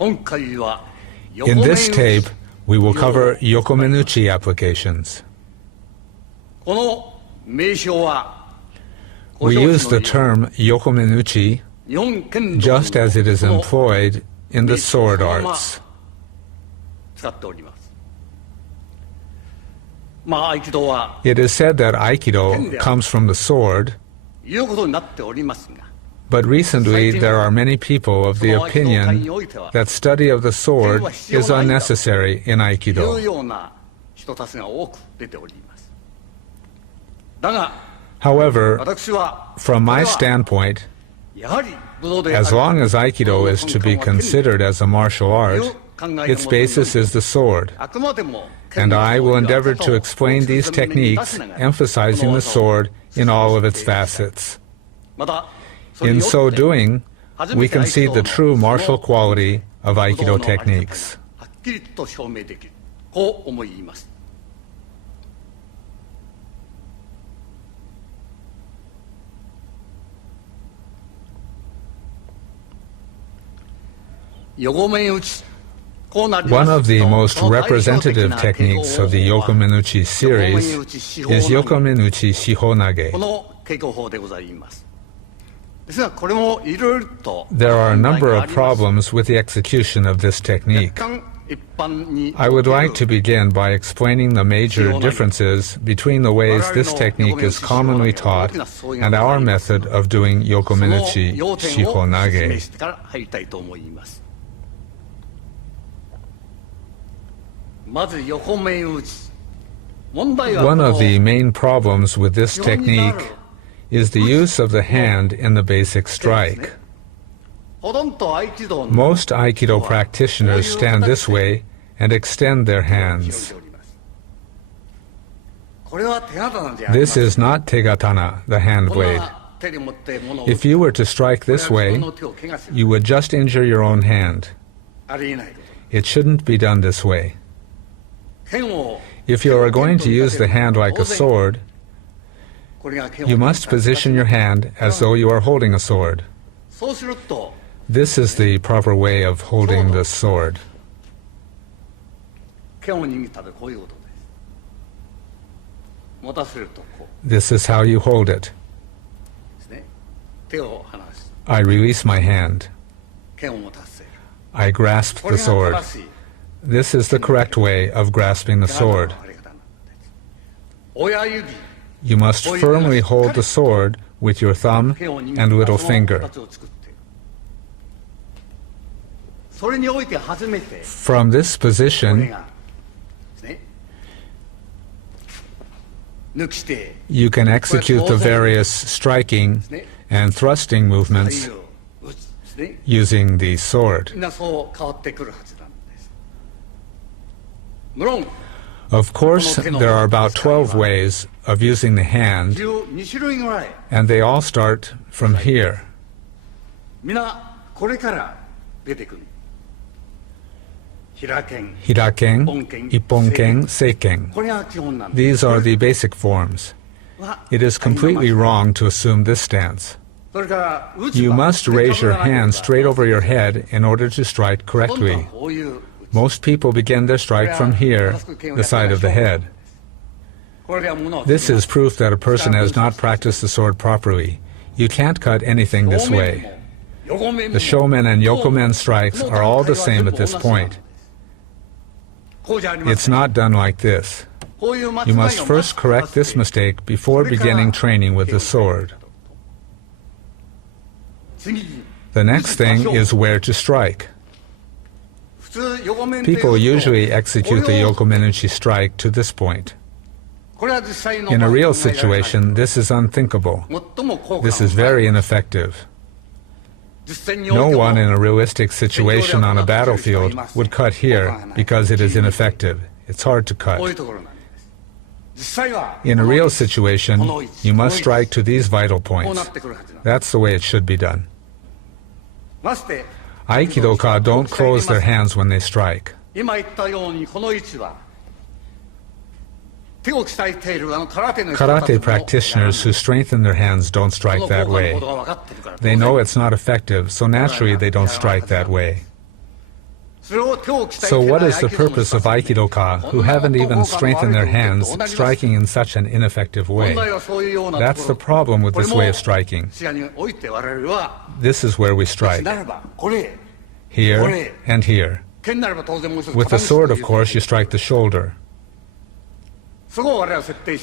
In this tape, we will cover Yokomenuchi applications. We use the term Yokomenuchi just as it is employed in the sword arts. It is said that Aikido comes from the sword, but recently there are many people of the opinion that study of the sword is unnecessary in Aikido. However, from my standpoint, as long as Aikido is to be considered as a martial art, its basis is the sword, and I will endeavor to explain these techniques emphasizing the sword in all of its facets. In so doing, we can see the true martial quality of Aikido techniques. One of the most representative techniques of the Yokomenuchi series is Yokomenuchi Shihonage. There are a number of problems with the execution of this technique. I would like to begin by explaining the major differences between the ways this technique is commonly taught and our method of doing Yokomenuchi Shihonage. One of the main problems with this technique is the use of the hand in the basic strike. Most Aikido practitioners stand this way and extend their hands. This is not tegatana, the hand blade. If you were to strike this way, you would just injure your own hand. It shouldn't be done this way. If you are going to use the hand like a sword, you must position your hand as though you are holding a sword. This is the proper way of holding the sword. This is how you hold it. I release my hand. I grasp the sword. This is the correct way of grasping the sword. You must firmly hold the sword with your thumb and little finger. From this position, you can execute the various striking and thrusting movements using the sword. Of course, there are about 12 ways of using the hand, and they all start from here. Hiraken, Ipponken, Seiken. These are the basic forms. It is completely wrong to assume this stance. You must raise your hand straight over your head in order to strike correctly. Most people begin their strike from here, the side of the head. This is proof that a person has not practiced the sword properly. You can't cut anything this way. The shomen and yokomen strikes are all the same at this point. It's not done like this. You must first correct this mistake before beginning training with the sword. The next thing is where to strike. People usually execute the Yokomenuchi strike to this point. In a real situation, this is unthinkable. This is very ineffective. No one in a realistic situation on a battlefield would cut here because it is ineffective. It's hard to cut. In a real situation, you must strike to these vital points. That's the way it should be done. Aikidoka don't close their hands when they strike. Karate practitioners who strengthen their hands don't strike that way. They know it's not effective, so naturally they don't strike that way. So what is the purpose of Aikido-ka, who haven't even strengthened their hands, striking in such an ineffective way? That's the problem with this way of striking. This is where we strike. Here and here. With the sword, of course, you strike the shoulder.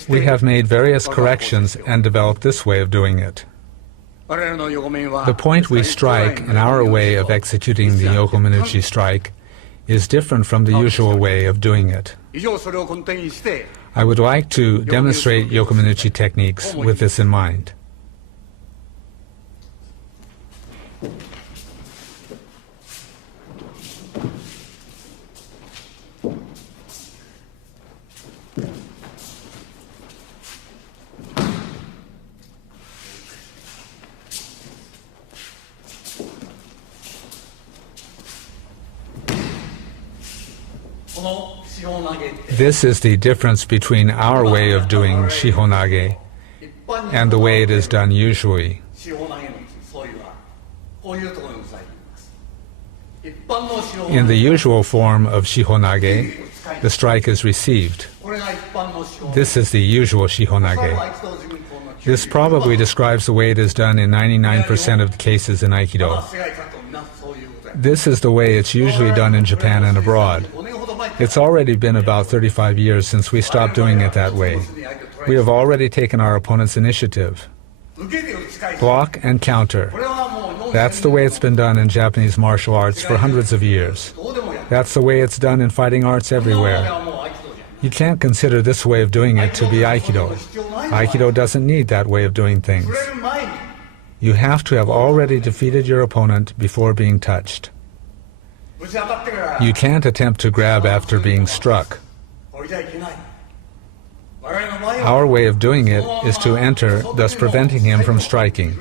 We have made various corrections and developed this way of doing it. The point we strike in our way of executing the Yokomenuchi strike is different from the usual way of doing it. I would like to demonstrate Yokomenuchi techniques with this in mind. This is the difference between our way of doing shihonage and the way it is done usually. In the usual form of shihonage, the strike is received. This is the usual shihonage. This probably describes the way it is done in 99% of the cases in Aikido. This is the way it's usually done in Japan and abroad. It's already been about 35 years since we stopped doing it that way. We have already taken our opponent's initiative. Block and counter. That's the way it's been done in Japanese martial arts for hundreds of years. That's the way it's done in fighting arts everywhere. You can't consider this way of doing it to be Aikido. Aikido doesn't need that way of doing things. You have to have already defeated your opponent before being touched. You can't attempt to grab after being struck. Our way of doing it is to enter, thus preventing him from striking.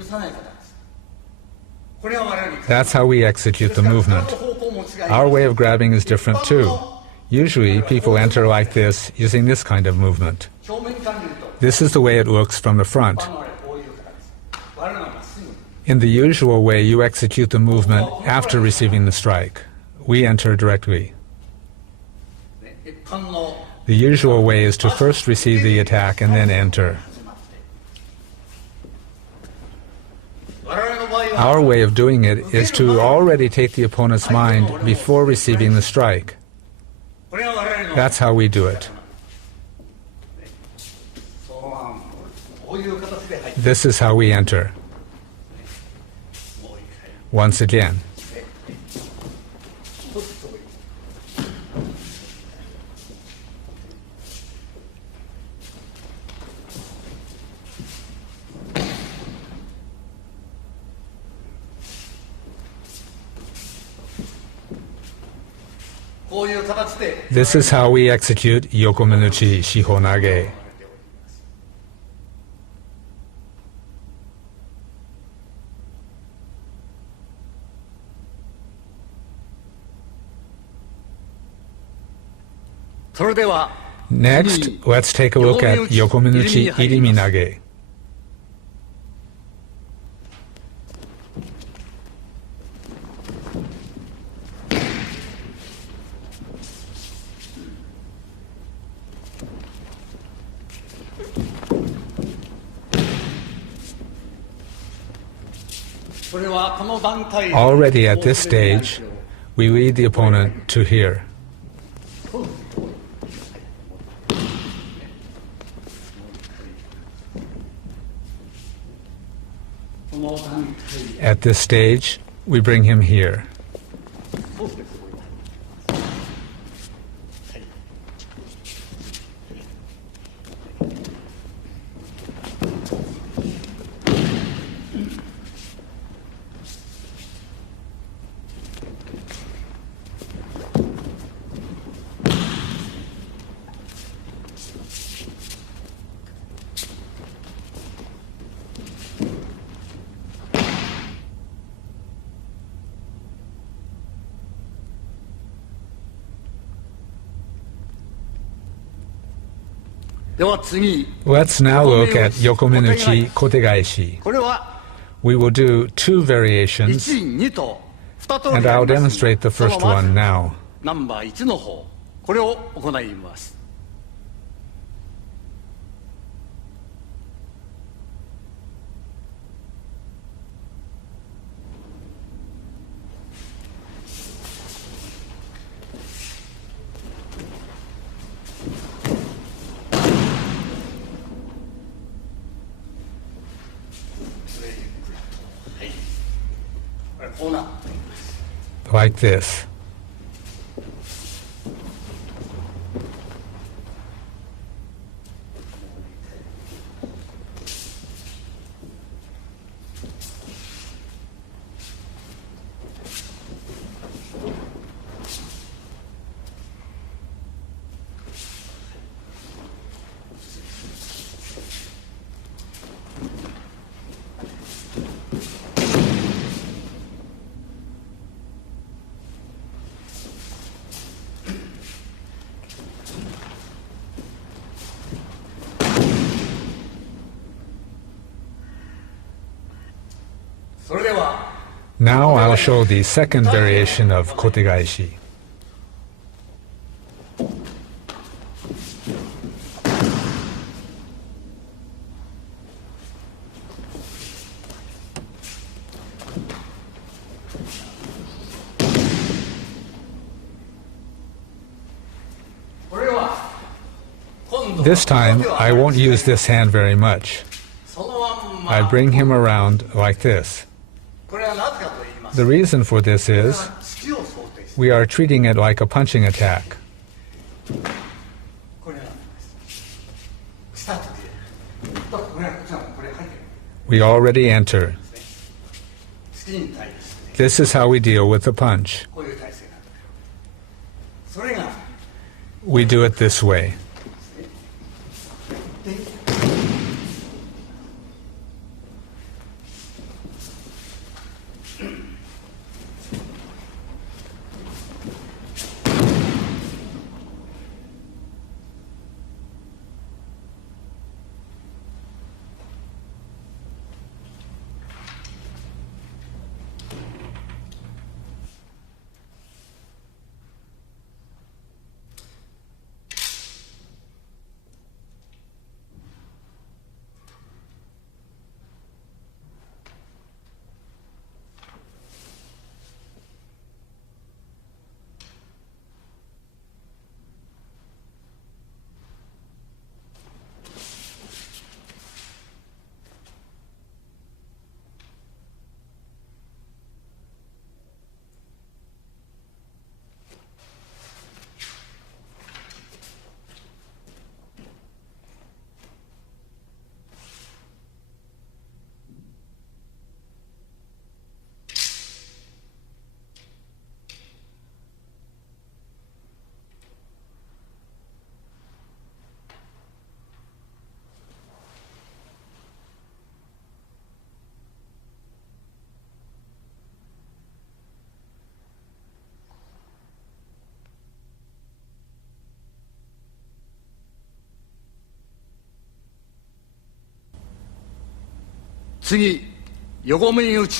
That's how we execute the movement. Our way of grabbing is different too. Usually people enter like this, using this kind of movement. This is the way it looks from the front. In the usual way, you execute the movement after receiving the strike. We enter directly. The usual way is to first receive the attack and then enter. Our way of doing it is to already take the opponent's mind before receiving the strike. That's how we do it. This is how we enter. Once again. This is how we execute Yokomenuchi Shihonage. Next, let's take a look at Yokomenuchi Iriminage. Already at this stage, we lead the opponent to here. At this stage, we bring him here. Let's now look at Yokomenuchi Kotegaeshi. We will do two variations. And I'll demonstrate the first one now. ナンバー1の方、これを行います。Like this. Now I'll show the second variation of kotegaishi. This time, I won't use this hand very much. I bring him around like this. The reason for this is we are treating it like a punching attack. We already enter. This is how we deal with the punch. We do it this way.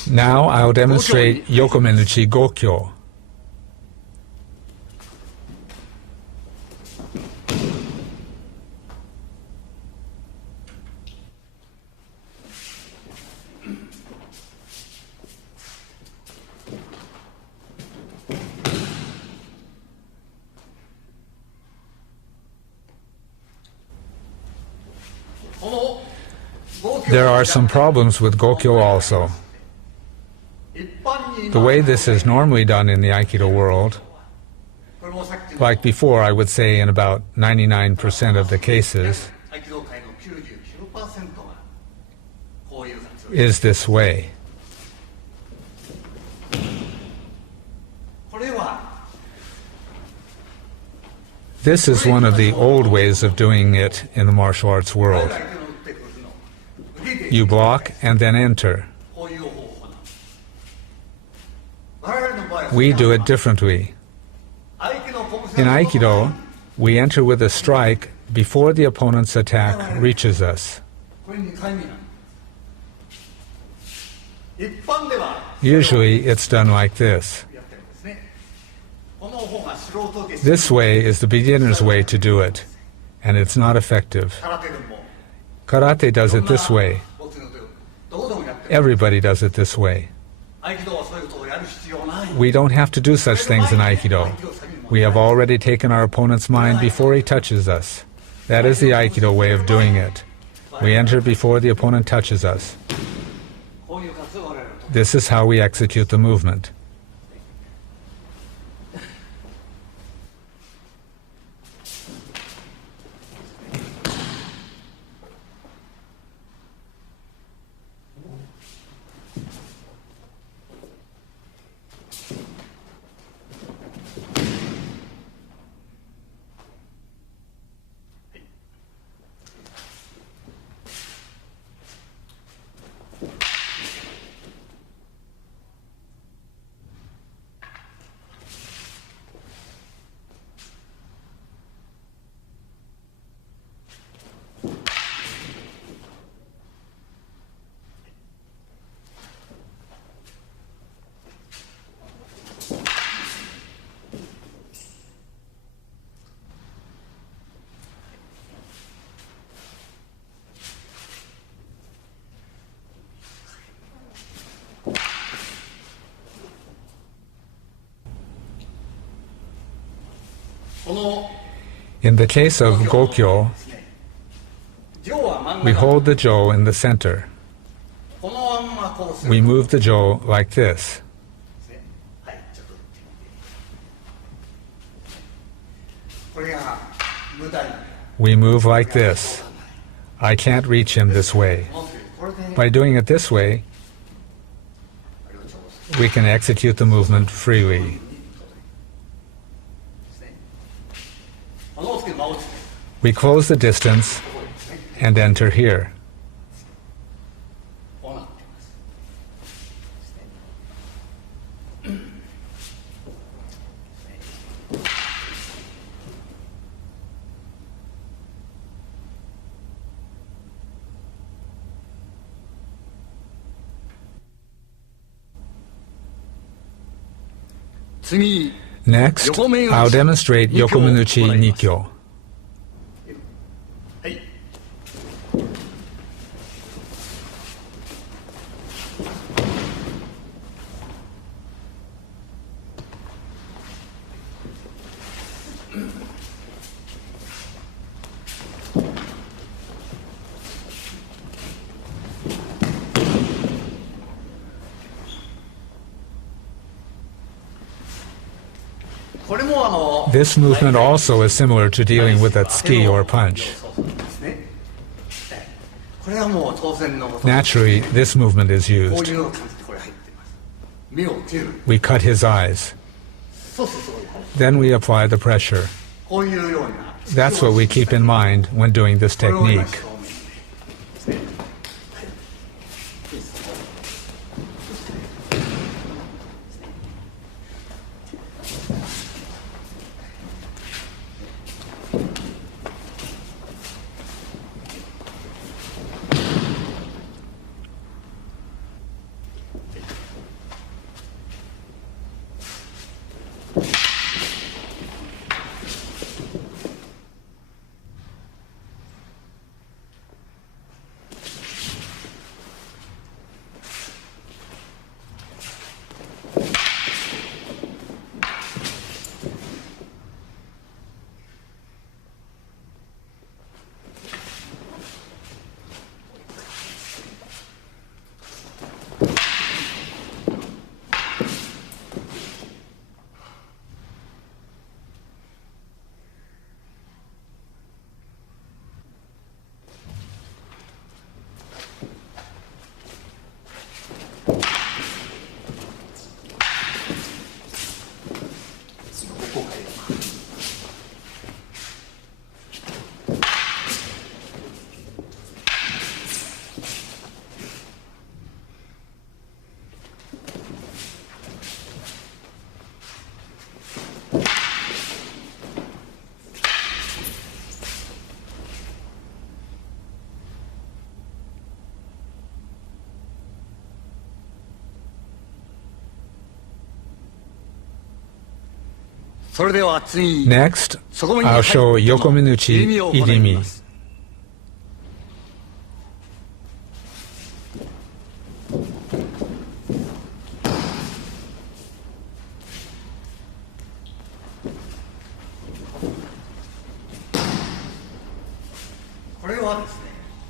Now I'll demonstrate Yokomenuchi Gokyo. There are some problems with Gokyo also. The way this is normally done in the Aikido world, like before, I would say in about 99% of the cases, is this way. This is one of the old ways of doing it in the martial arts world. You block and then enter. We do it differently. In Aikido, we enter with a strike before the opponent's attack reaches us. 一般では Usually it's done like this. やってるんですね。この方が素人です。 This way is the beginner's way to do it, and it's not effective. 空手でも Karate does it this way. ボクシングでもどこでもやってる。 Everybody does it this way. 合気道はそういうことをやる必要ない。 We don't have to do such things in Aikido. We have already taken our opponent's mind before he touches us. That is the Aikido way of doing it. We enter before the opponent touches us. こういう活動を我々はと This is how we execute the movement. この In the case of Gokyo, 上は真ん we 中 hold the jo in the center. このまんまこうする We move the jo like this. ですね。はい、ちょっと打ってみて。これが無駄に We move like this. I can't reach him this way. これで By doing it this way, あれを調整 we can execute the movement freely. ですね。間をつける間をつける We close the distance ここですね。 and enter here. こうなってます。ですね。 次 Next, I'll demonstrate Yokomenuchi Nikyo. はい。これもThis movement also is similar to dealing with a tsuki or punch. ですね。これはもう当然のこと。 Naturally, this movement is こう used. いう感じでこれ入ってます。目を切る。 We cut his eyes. そうそうそう。 Then we apply the pressure. こういうような。 That's what we keep in mind when doing this これを今 technique. 正面でですね。はい。ですね。 こ Next, I'll show Yokomenuchi Irimi.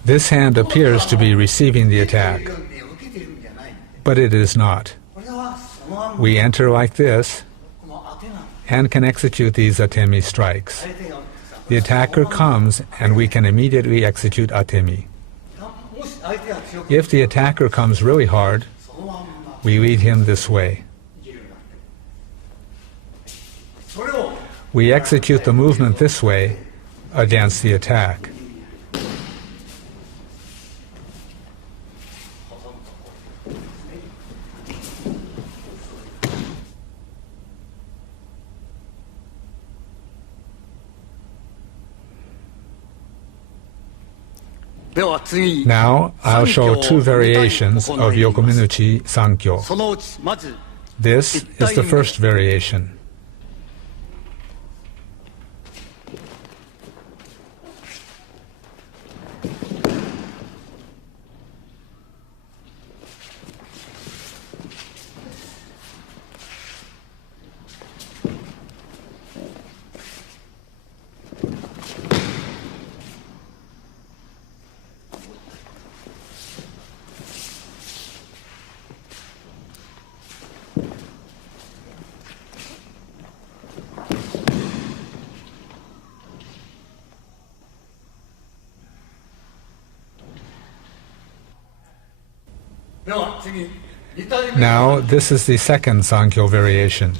This hand appears to be receiving the attack, but it is not. We enter like this and can execute these atemi strikes. The attacker comes and we can immediately execute atemi. If the attacker comes really hard, we lead him this way. We execute the movement this way against the attack. Now, I'll show two variations of Yokomenuchi Sankyo. This is the first variation. Now, this is the second Sankyo variation.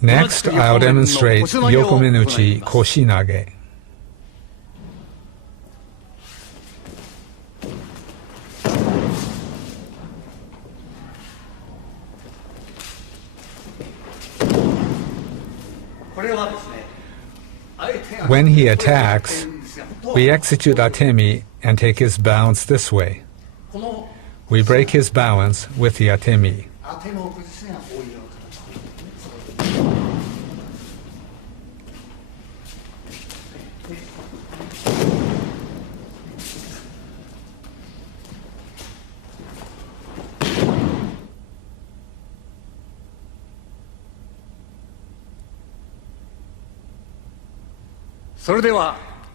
Next, I'll demonstrate Yokomenuchi Koshinage. When he attacks, we execute atemi and take his balance this way. We break his balance with the atemi.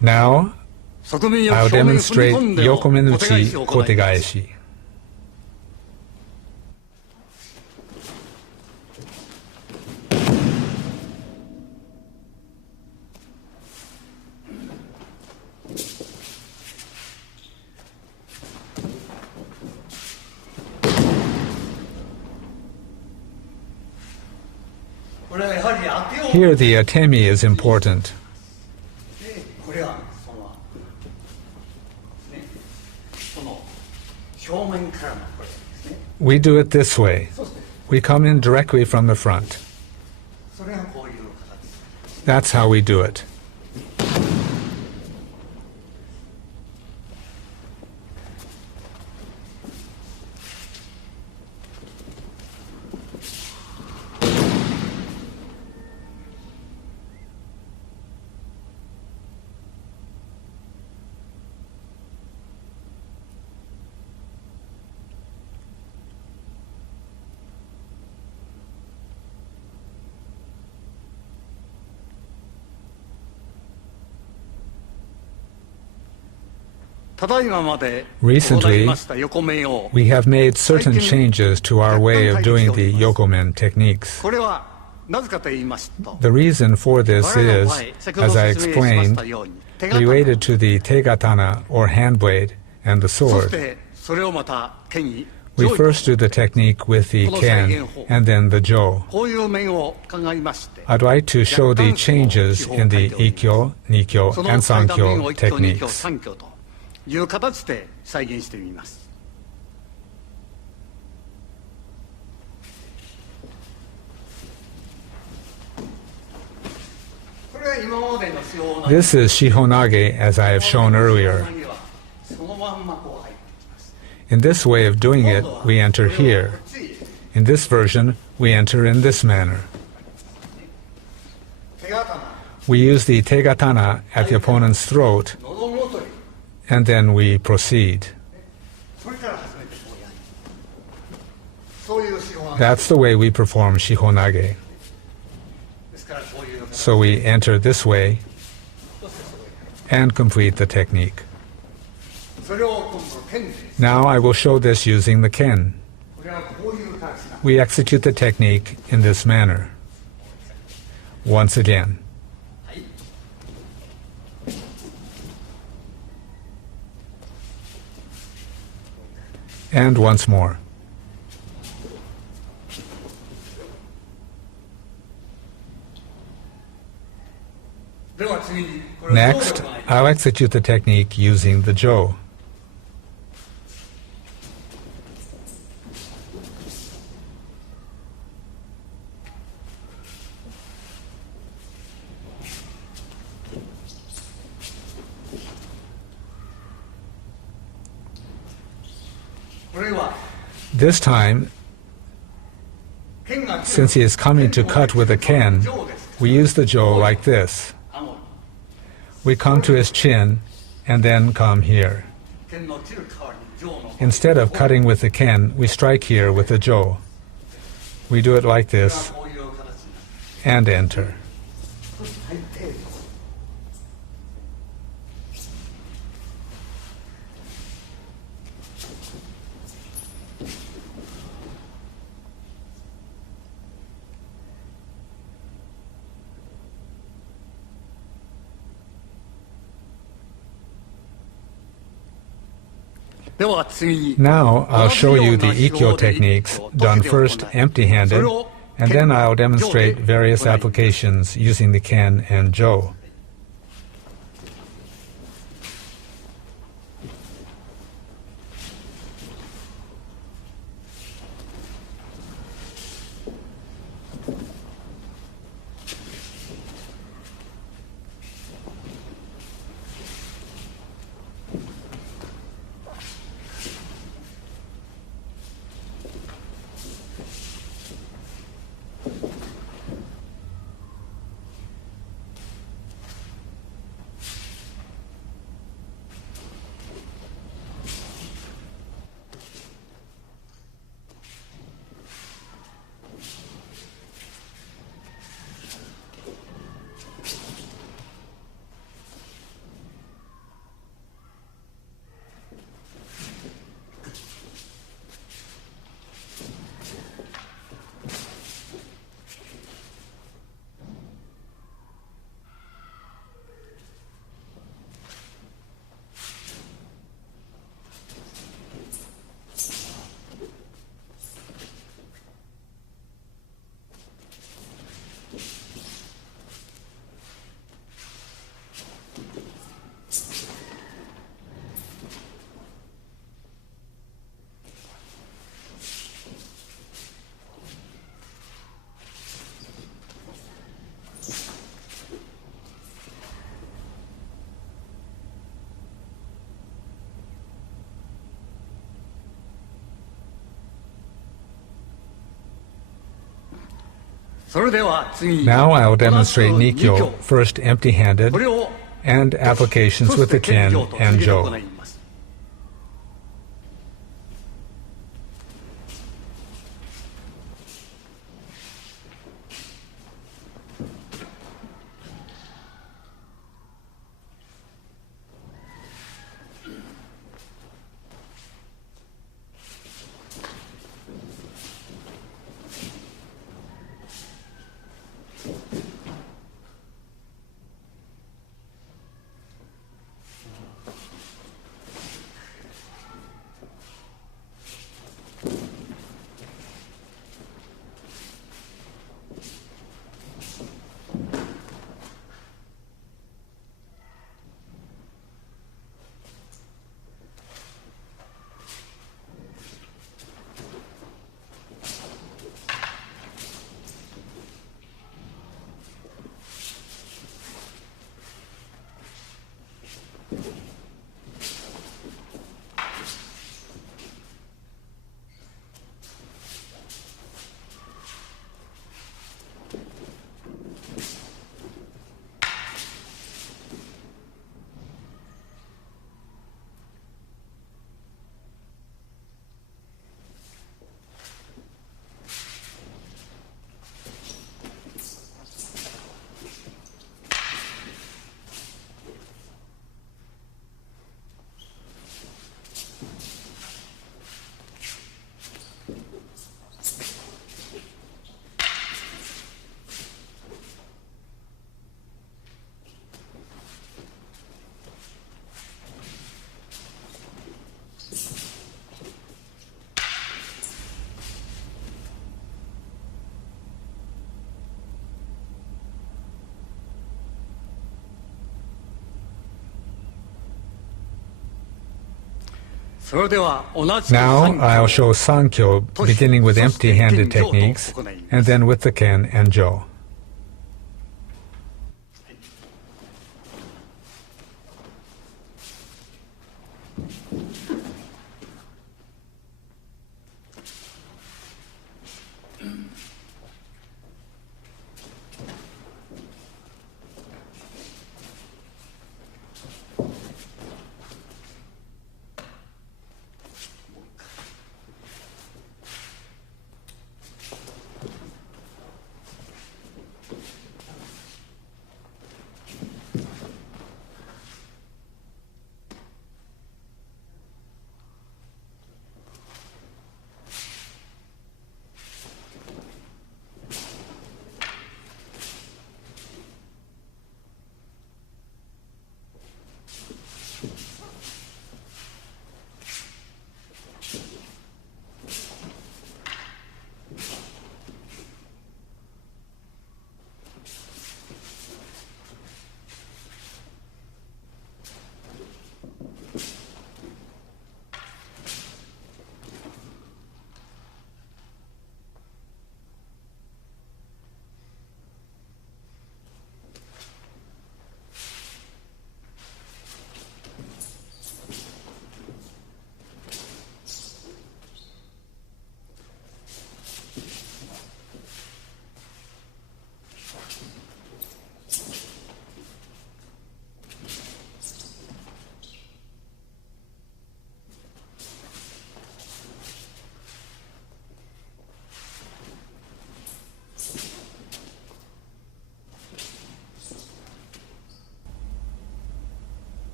Now, I'll demonstrate Yokomenuchi Kotegaeshi. Here the atemi is important. We do it this way. We come in directly from the front. That's how we do it. Recently, we have made certain changes to our way of doing the Yokomen techniques. The reason for this is, as I explained, related to the tegatana or hand blade and the そし sword. てそれをまた剣に We 上位 first do the technique with the ken and then the jo. こういう面を鑑みまして I'd like to show the changes in the ikkyo, nikyo, その and 書いた面 sankyo を一挙二挙 techniques. 三挙という形で再現してみます。これは今までの手法なんです This is shihonage as I have shown earlier. そのまんまこう入ってきます。 In this way of doing it, we enter here. In this version, we enter in this manner. 手刀 We use the tegatana at the opponent's throat, 喉元に and then we proceed. それから初めてこうやるそういう手法なん That's the way we perform shihonage. ですからこういう So we enter this way そしてそれ and complete the technique. それを今度剣で Now I will show this using the ken. これはこういう形なんです We execute the technique in this manner. Once again. はい And once more. では次にこれを Next, 動力がない I'll execute the technique using the jo. This time, 剣が since he is coming to cut with a ken, we use the jo like this. 顎に We come to his chin and then come here. 剣の切る代わりに上の Instead of cutting with the ken, we strike here with the jo. We do it like this こういう形になる and enter. 最低限 では次に Now I'll show you the ikkyo techniques done first empty-handed, and then I'll demonstrate various applications using the ken and jo. Now I'll demonstrate Nikyo, first empty-handed, and applications with the ken and jo. Now I'll show Sankyo beginning with empty-handed techniques and then with the Ken and Jo.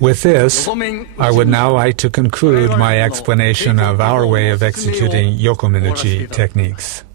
With this, I would now like to conclude my explanation of our way of executing Yokomenuchi techniques.